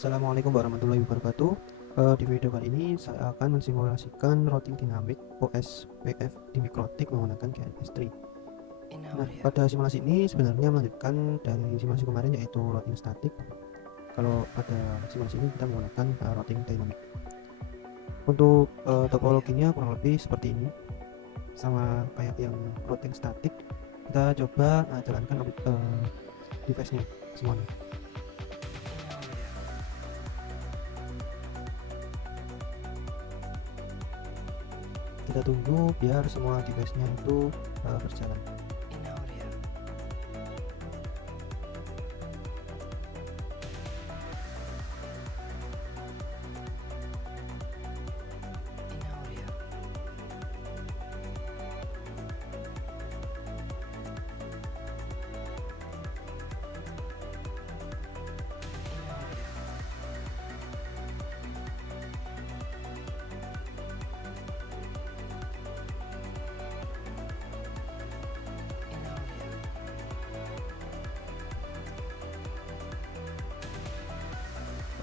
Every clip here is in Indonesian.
Assalamualaikum warahmatullahi wabarakatuh. Di video kali ini saya akan mensimulasikan routing dinamik OSPF di mikrotik menggunakan GNS3. Nah, pada simulasi ini sebenarnya melanjutkan dari simulasi kemarin, yaitu routing statik. Kalau pada simulasi ini kita menggunakan routing dinamik. Untuk topologinya kurang lebih seperti ini, sama kayak yang routing statik. Kita coba jalankan device-nya semuanya. Kita tunggu biar semua device-nya itu berjalan.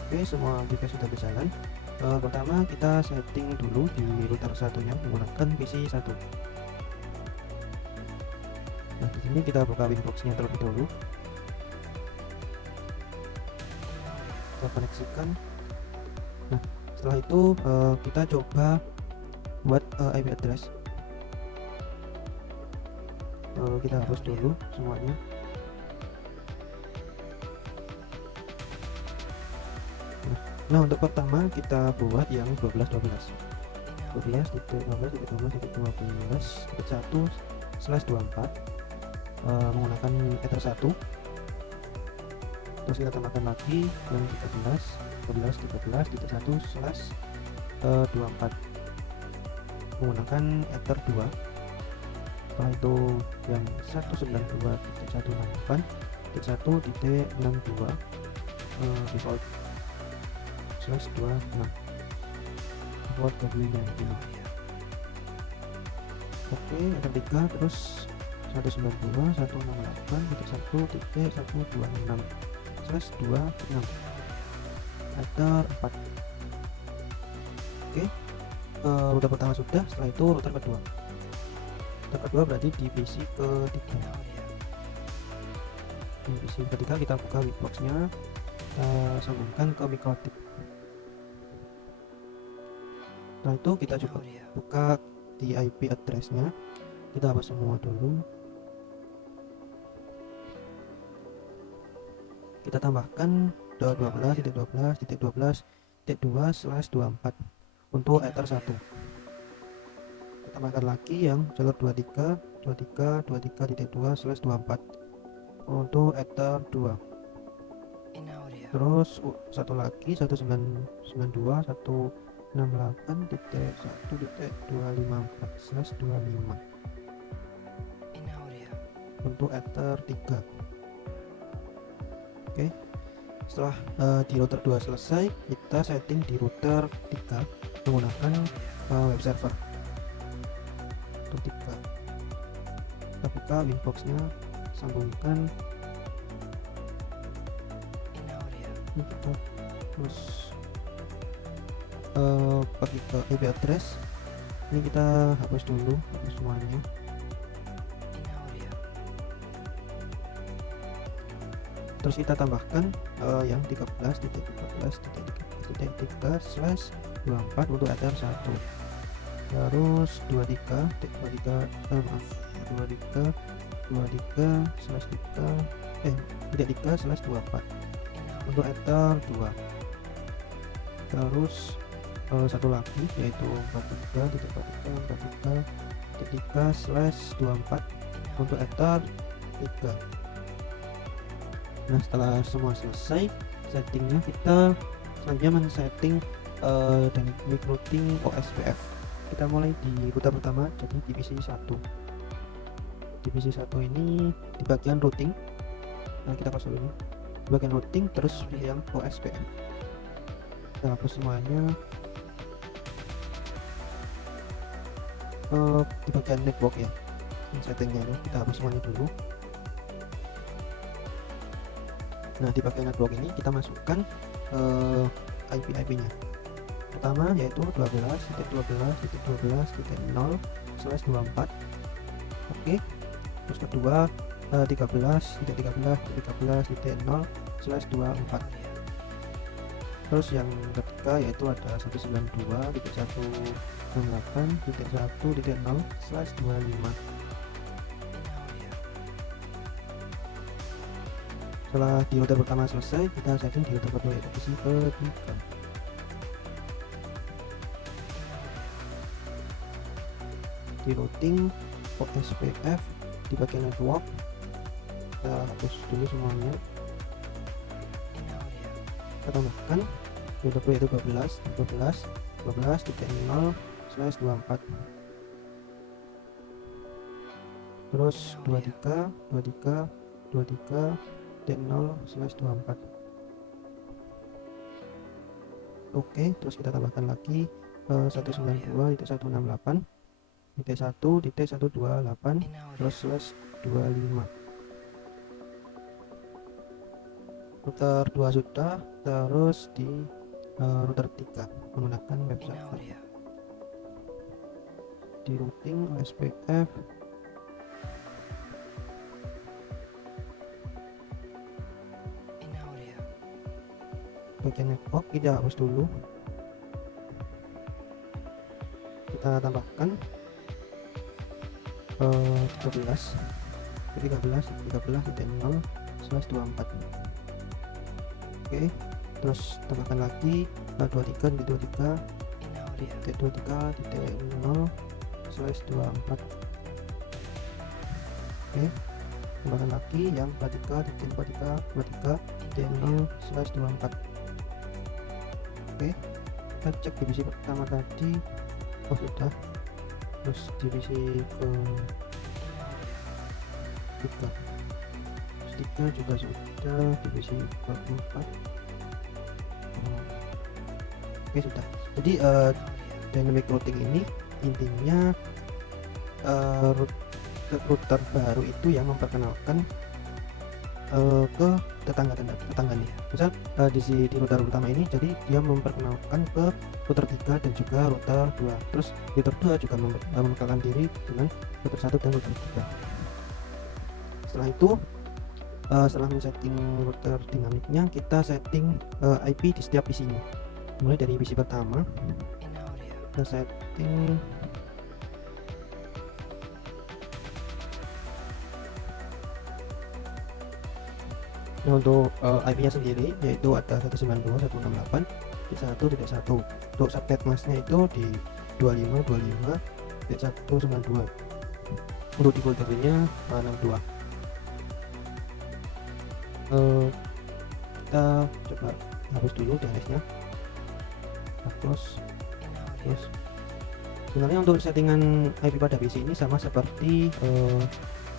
Oke, semua device sudah berjalan. Pertama kita setting dulu di router satunya menggunakan PC1. Nah, di sini kita buka Winbox-nya terlebih dahulu. Kita koneksikan. Nah, setelah itu kita coba buat IP address. Kita hapus dulu semuanya. Nah, untuk pertama kita buat yang 12.12.12.12.12.1/24 menggunakan Ether 1. Terus kita tambahkan lagi yang 13.12.13.1/24 menggunakan Ether 2. Setelah itu yang 192.168.1.62 default /26 default kabelnya ini. Oke, ada 3, terus 192.168.1.126/26 ada 4. Oke, router pertama sudah. Setelah itu router kedua. Router kedua berarti di PC ketiga. Di PC ketiga kita buka Winbox-nya, sambungkan ke mikrotik. Setelah itu kita coba buka di IP address-nya, kita hapus semua dulu. Kita tambahkan 12.12.12.2/24 untuk Ether 1. Kita tambahkan lagi yang jalur 23.23.2/24 untuk Ether 2. Terus satu lagi 19.168.1.254/25 untuk Ether 3. Oke, setelah di router 2 selesai, kita setting di router 3 menggunakan web server. Router 3 kita buka Winbox-nya, sambungkan. Ini kita terus pergi ke IP address. Ini kita hapus dulu, hapus semuanya. Terus kita tambahkan yang 13.14.13.3/24 untuk Ether 1. Terus 23/3/24 untuk Ether 2. Terus satu lagi yaitu 43.43.43/24 untuk Ether 3. Nah, setelah semua selesai settingnya, kita selanjutnya men-setting dynamic routing OSPF. Kita mulai di router pertama, jadi di PC1. Di PC1 ini di bagian routing, nah kita hapus dulu ini di bagian routing, terus pilih yang OSPF. Kita hapus semuanya. Di bagian network ya, settingnya ini kita hapus semuanya dulu. Nah, di bagian network ini kita masukkan IP-nya. Pertama yaitu 12.12.12.0/24. Oke. Terus kedua 13.13.13.0/24. Terus yang ketiga yaitu ada 192.168.1.0/25. Setelah di router pertama selesai, kita setting di router kedua yaitu posisi ketiga. Di routing OSPF di bagian network kita hapus dulu semuanya. Kita tambahkan router kedua yaitu 12.0/24. Terus 23.0/24. Oke, terus kita tambahkan lagi 192.168.1.128 terus /25. Router 2 sudah, terus di router 3 menggunakan web server. Di routing OSPF bagian network kita hapus dulu. Kita tambahkan 13.0/24. Oke, terus tambahkan lagi 23.23.0/24. Oke, tambahkan lagi yang 23.43.0/24. Oke, kita cek divisi pertama tadi. Oh sudah. Terus divisi ketiga juga sudah, divisi keempat. Oke sudah. Jadi dynamic routing ini intinya router baru itu yang memperkenalkan ke tetangganya. Misal di router utama ini, jadi dia memperkenalkan ke router 3 dan juga router 2. Terus router 2 juga memperkenalkan diri dengan router 1 dan router 3. Setelah itu setelah men-setting router dinamiknya, kita setting IP di setiap PC-nya. Mulai dari PC pertama kita setting untuk IP-nya sendiri, yaitu ada 192.168.1.1. Untuk subnet masknya itu di 25.25.192. Untuk default gateway-nya 62. Kita coba hapus dulu DNS-nya. Hapus. Terus sebenarnya untuk settingan IP pada PC ini sama seperti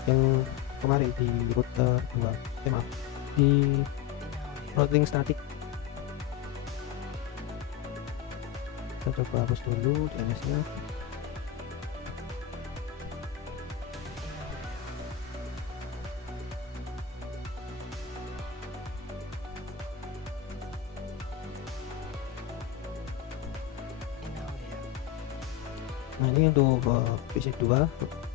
yang kemarin di router 2. Maaf, di routing static. Kita coba hapus dulu DNS-nya. Nah ini untuk PC 2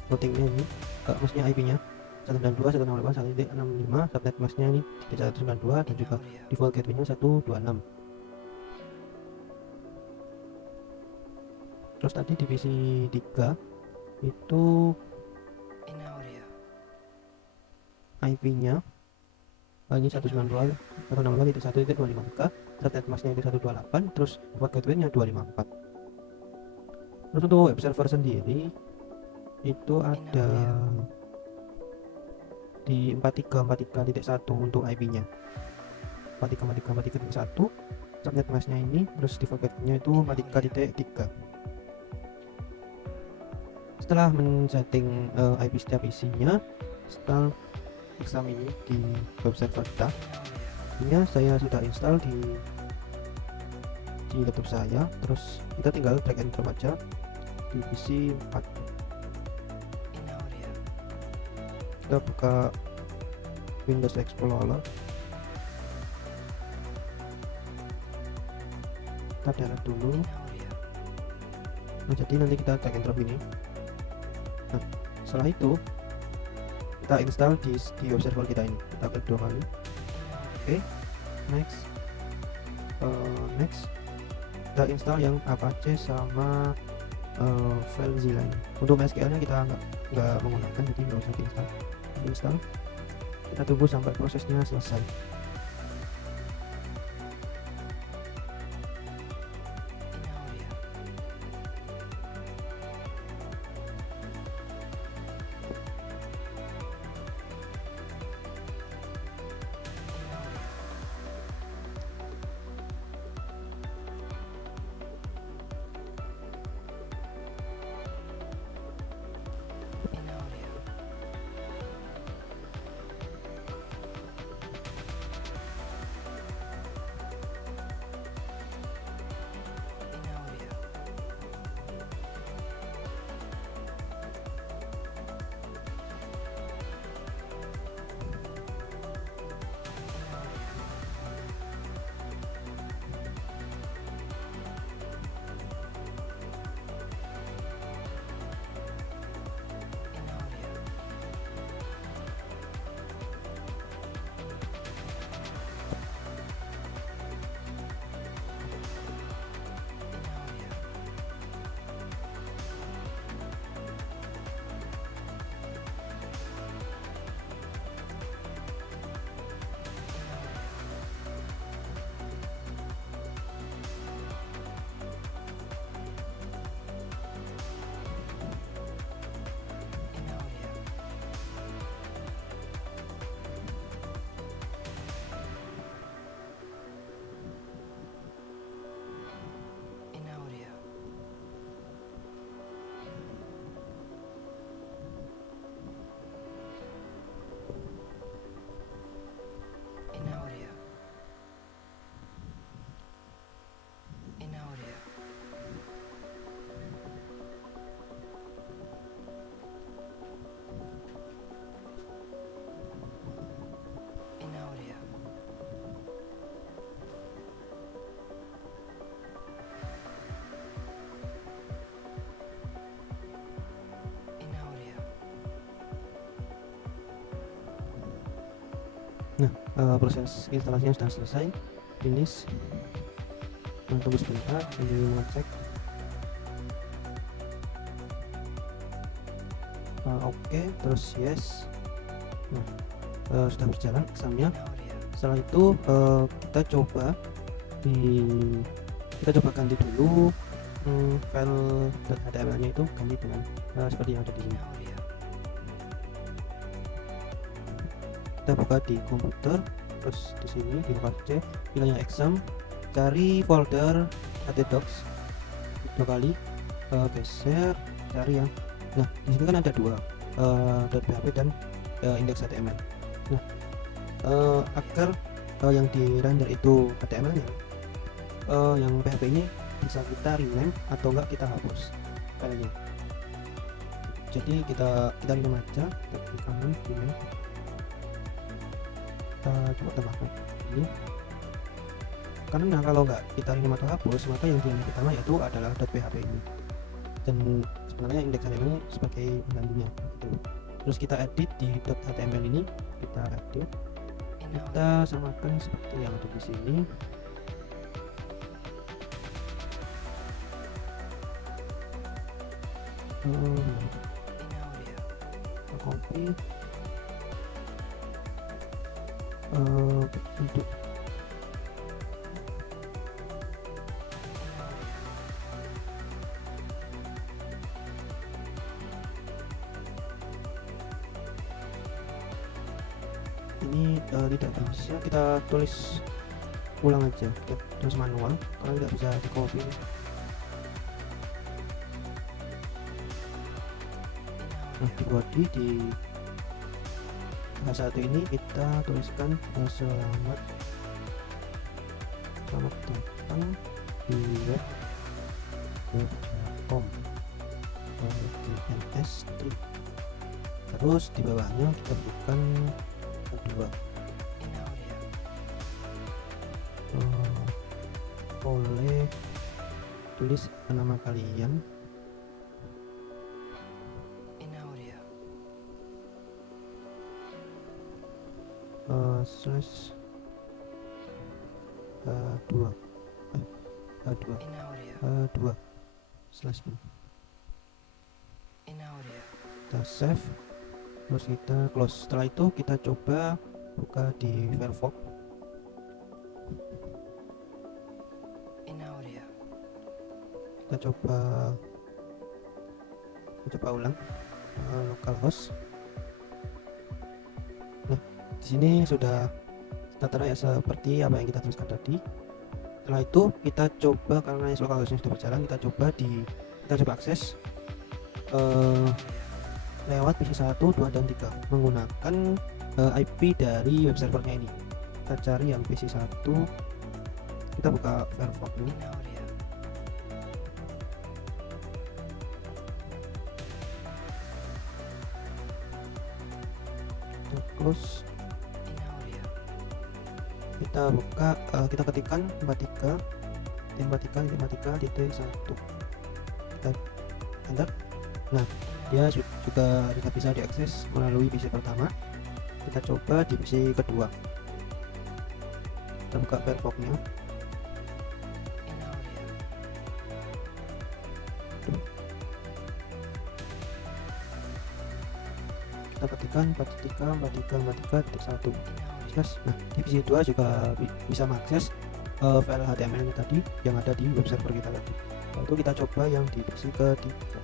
routingnya ini, maksudnya IP-nya 192.168.1.65, subnet masknya ini 192 dan juga default gateway-nya 126. Terus tadi divisi 3 itu IP-nya ini 192.168.1.25, subnet masknya itu 128, terus default gateway-nya 254. Terus untuk web server sendiri itu ada di 4343.1 untuk IP-nya 4343.1, subnet masknya ini, terus default gateway-nya itu 43.3. Setelah men-setting IP setiap PC-nya, install exam ini di web server kita. Ini saya sudah install di laptop saya, terus kita tinggal drag and drop aja di PC 4. Kita buka Windows Explorer. kita delete dulu. Nah, jadi nanti kita drag and drop ini. Nah, setelah itu kita install di web server kita ini. Kita klik 2 kali. Oke, next. Next kita install yang Apache sama FileZilla ini. Untuk SQL nya kita nggak menggunakan, jadi nggak usah diinstal. Kita tunggu sampai prosesnya selesai. Nah, proses instalasinya sudah selesai, finish. Nah, tunggu sebentar, ini mengecek. Oke, terus yes. Nah, sudah berjalan examnya. Setelah itu kita coba ganti dulu file .html nya itu, ganti dengan seperti yang ada di sini. Kita buka di komputer, terus di sini di Apache, pilih yang exam, cari folder htdocs 2 kali, geser, cari yang, nah di sini kan ada dua, .php dan index.html. Nah, agar yang di render itu HTML nya, yang PHP nya bisa kita rename atau enggak kita hapus filenya. Jadi kita rename aja, kita klik kanan rename. Kita coba tambahkan ini, karena kalau nggak kita rename atau hapus, maka yang dilihat pertama yaitu adalah .php ini, dan sebenarnya index.html ini sebagai penggantinya gitu. Terus kita edit di .html ini, kita edit, kita samakan seperti yang ada di sini. Kita copy untuk ini tidak bisa kita tulis ulang aja, kita tulis manual karena tidak bisa di copy. Nah, di body di satu ini kita tuliskan selamat datang di web.com DNS3. Terus di bawahnya kita berikan kedua boleh tulis nama kalian, slash 2 slash ini. Kita save, terus kita close. Setelah itu kita coba buka di Firefox. Kita coba ulang localhost. Nah, di sini sudah tertera ya seperti apa yang kita tuliskan tadi. Setelah itu kita coba, karena localhostnya sudah berjalan, kita coba akses lewat PC 1, 2, dan 3 menggunakan IP dari web servernya ini. Kita cari yang PC 1, kita buka Firefox ini. Kita close, kita buka, kita ketikkan 43.1, kita enter. Nah, dia juga bisa diakses melalui PC pertama. Kita coba di PC kedua. Kita buka Firefox nya. Kita ketikkan 43.1. Nah, di PC 2 juga bisa mengakses file HTML nya tadi yang ada di web server kita tadi. Lalu kita coba yang di PC ketiga.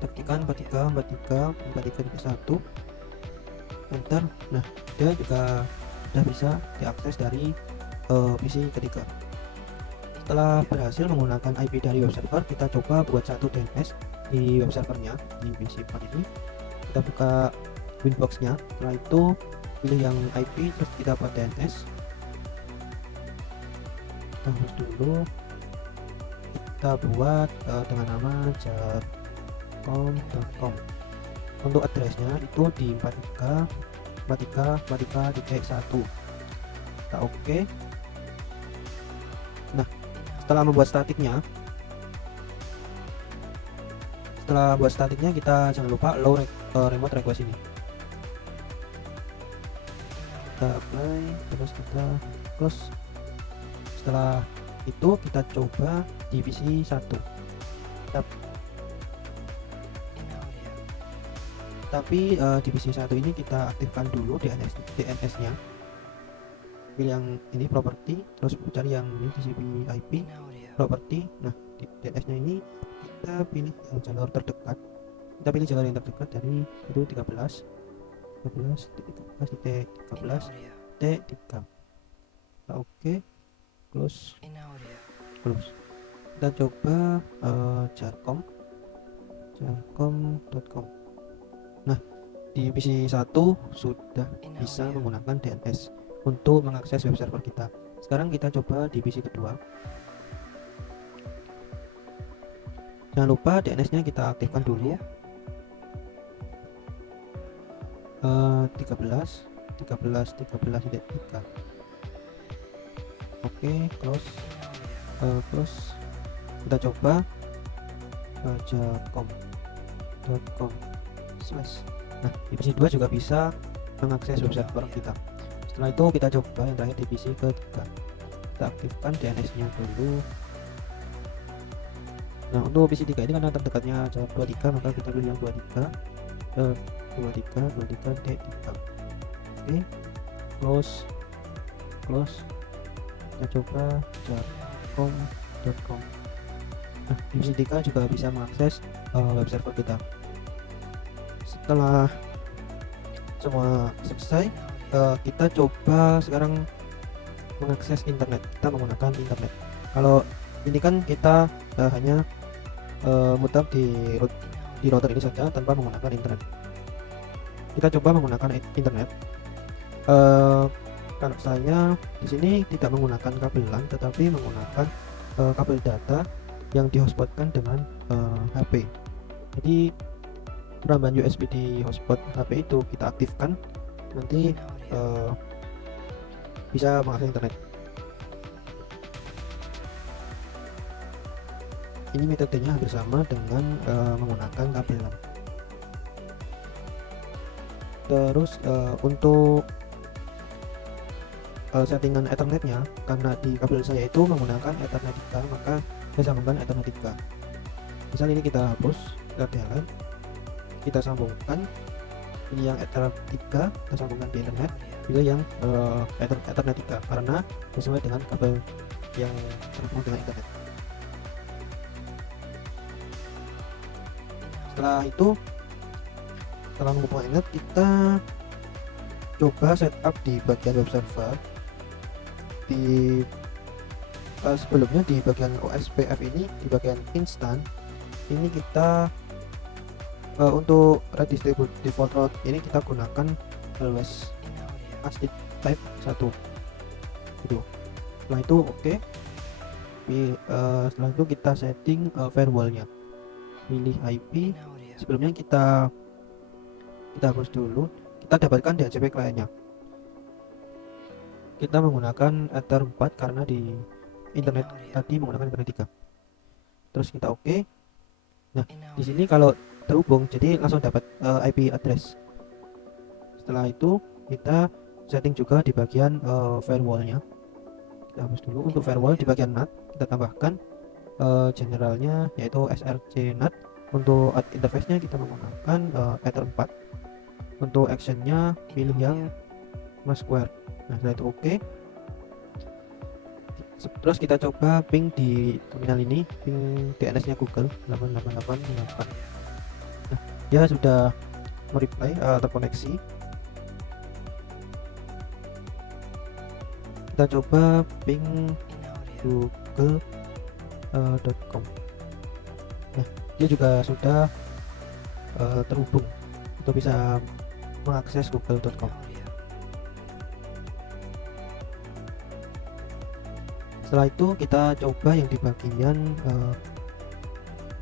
Ketikkan 43.1, enter. Nah, dia juga sudah bisa diakses dari PC ketiga. Setelah berhasil menggunakan IP dari web server, kita coba buat satu DNS di web servernya di PC 4 ini. Kita buka Winbox-nya. Setelah itu pilih yang IP, terus kita buat DNS. Kita host dulu. Kita buat dengan nama jarcom.com. Untuk addressnya itu di 43.1. Kita oke. Nah, setelah buat statiknya, kita jangan lupa allow remote request ini. Kita apply, terus kita close. Setelah itu kita coba di PC 1. Tapi di PC 1 ini kita aktifkan dulu DNS nya. Pilih yang ini property, terus cari yang ini TCP IP property. Nah, di DNS nya ini kita pilih yang jalur terdekat. Kita pilih jalur yang terdekat dari itu 13.13.13T3. Oke, close. Kita coba jarcom.com. Nah, di PC 1 sudah bisa menggunakan DNS untuk mengakses web server kita. Sekarang kita coba di PC kedua. Jangan lupa DNS-nya kita aktifkan dulu. 13.13.3. Oke, close. Kita coba jarcom.com/. Nah, di PC 2 juga bisa mengakses web server kita. Setelah itu kita coba yang terakhir di PC ketiga. Kita aktifkan DNS-nya dulu. Nah, untuk PC 3 ini karena terdekatnya jalur 23, maka kita pilih yang 23 T3. Oke, close. Kita coba jarcom.com. Nah, di PC 3 juga bisa mengakses web server kita. Setelah semua selesai, kita coba sekarang mengakses internet. Kita menggunakan internet. Kalau ini kan kita hanya muter di router ini saja tanpa menggunakan internet. Kita coba menggunakan internet. Kalau saya di sini tidak menggunakan kabel LAN, tetapi menggunakan kabel data yang dihotspotkan dengan HP. Jadi perambahan USB di hotspot HP itu kita aktifkan, nanti bisa mengakses internet. Ini metodenya hampir sama dengan menggunakan kabel LAN. Terus untuk settingan Ethernetnya, karena di kabel saya itu menggunakan Ethernet 3, maka saya sambungkan Ethernet 3. Misal ini kita hapus, kita delete, kita sambungkan ini yang Ethernet 3, kita sambungkan di internet, itu yang Ethernet 3 karena sesuai dengan kabel yang terhubung dengan internet. Setelah itu, setelah menghubungkan internet, kita coba setup di bagian web server. Di sebelumnya di bagian OSPF ini, di bagian instan ini kita untuk redistribute default route ini kita gunakan always ASIC type 1 gitu. Setelah itu oke. Setelah itu kita setting firewallnya, pilih IP. Sebelumnya kita hapus dulu, kita dapatkan DHCP kliennya. Kita menggunakan Ether 4 karena di internet tadi menggunakan Ethernet 3. Terus kita oke. Nah, di sini kalau terhubung jadi langsung dapat IP address. Setelah itu kita setting juga di bagian firewallnya. Kita hapus dulu. Untuk firewall di bagian NAT kita tambahkan generalnya yaitu SRC NAT. Untuk interface-nya kita menggunakan Ether 4. Untuk actionnya pilih yang Square. Nah, setelah itu oke. Terus kita coba ping di terminal ini, ping DNS nya Google 8888. Nah, dia sudah mereply terkoneksi. Kita coba ping google.com. Nah, dia juga sudah terhubung untuk bisa mengakses google.com. Setelah itu kita coba yang di bagian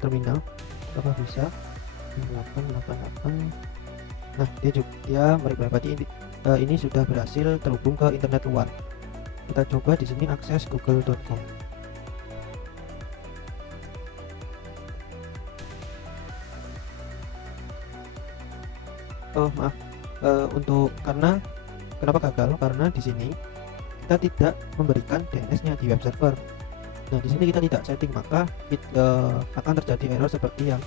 terminal, apakah bisa 888. Nah, dia berarti ini sudah berhasil terhubung ke internet luar. Kita coba di sini akses google.com. Oh maaf, untuk kenapa gagal? Karena di sini kita tidak memberikan DNS-nya di web server. Nah, di sini kita tidak setting, maka akan terjadi error seperti yang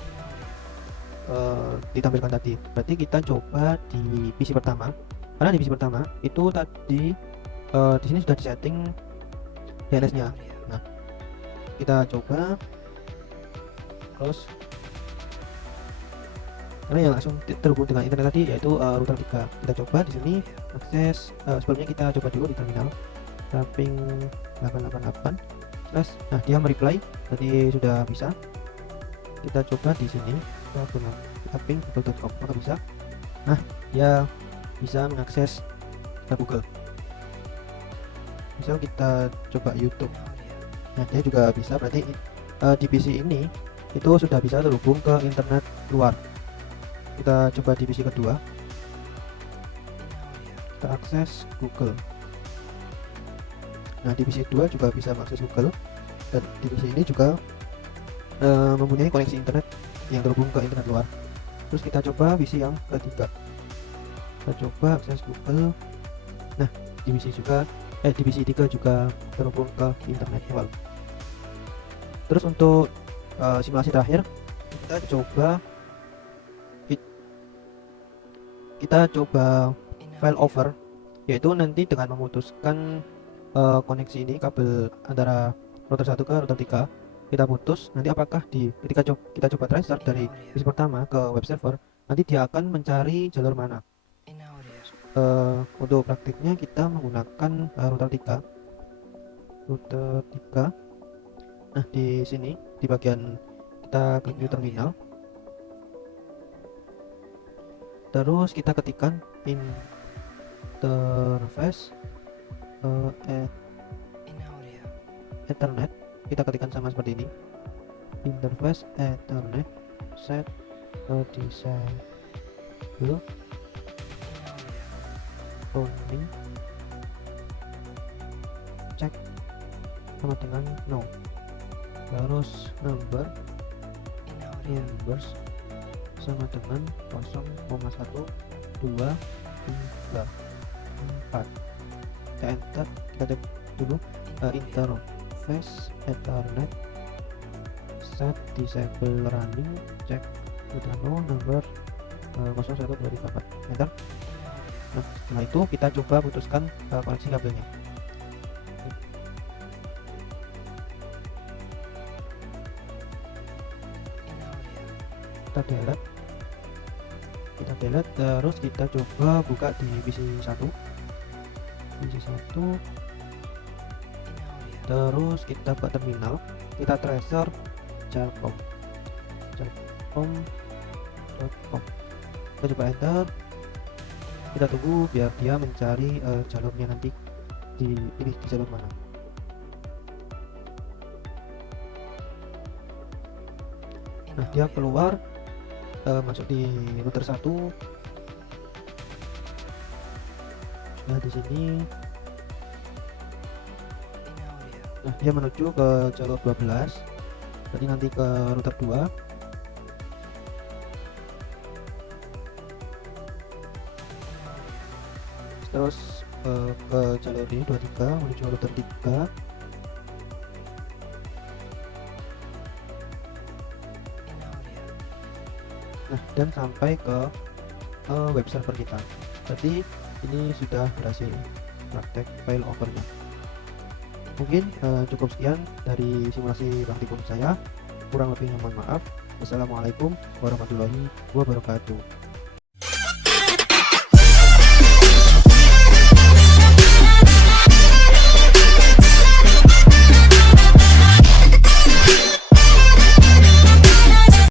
ditampilkan tadi. Berarti kita coba di PC pertama. Karena di PC pertama itu tadi di sini sudah disetting DNS-nya. Nah, kita coba close. Karena yang langsung terhubung dengan internet tadi yaitu router 3. Kita coba di sini akses. Sebelumnya kita coba dulu di terminal ping 888. Nah, dia mereply tadi sudah bisa. Kita coba di sini kita ping google.com, maka bisa. Nah, dia bisa mengakses Google. Misal kita coba YouTube. Nah, dia juga bisa. Berarti di PC ini itu sudah bisa terhubung ke internet luar. Kita coba di PC kedua, kita akses Google. Nah, di PC 2 juga bisa mengakses Google, dan di PC ini juga mempunyai koneksi internet yang terhubung ke internet luar. Terus kita coba PC yang ketiga, kita coba akses Google. Nah, di PC 3 juga terhubung ke internet luar. Terus untuk simulasi terakhir kita coba file over, yaitu nanti dengan memutuskan koneksi ini, kabel antara router 1 ke router 3 kita putus. Nanti apakah ketika kita coba transfer dari PC pertama ke web server, nanti dia akan mencari jalur mana. Untuk praktiknya kita menggunakan router 3. Nah, di sini di bagian kita klik new terminal, terus kita ketikkan interface Ethernet. Kita ketikkan sama seperti ini, interface Ethernet set disable roaming cek sama dengan no. Terus numbers sama dengan 0,123 4. Kita enter, kita cek dulu interface ethernet set disable running cek udah no number 01234 enter. Nah setelah itu kita coba putuskan koneksi kabelnya. Kita delete terus kita coba buka di PC 1 terus kita buka terminal, kita tracer jalcom.com, kita coba enter, kita tunggu biar dia mencari jalurnya nanti di jalur mana. Nah dia keluar masuk di router 1. Nah di sini nah dia menuju ke jalur 12, berarti nanti ke router 2. Terus ke jalur ini 23 menuju router 3. Nah dan sampai ke web server kita. Berarti ini sudah berhasil praktek failovernya. Mungkin cukup sekian dari simulasi praktikum saya, kurang lebihnya mohon maaf. Wassalamualaikum warahmatullahi wabarakatuh.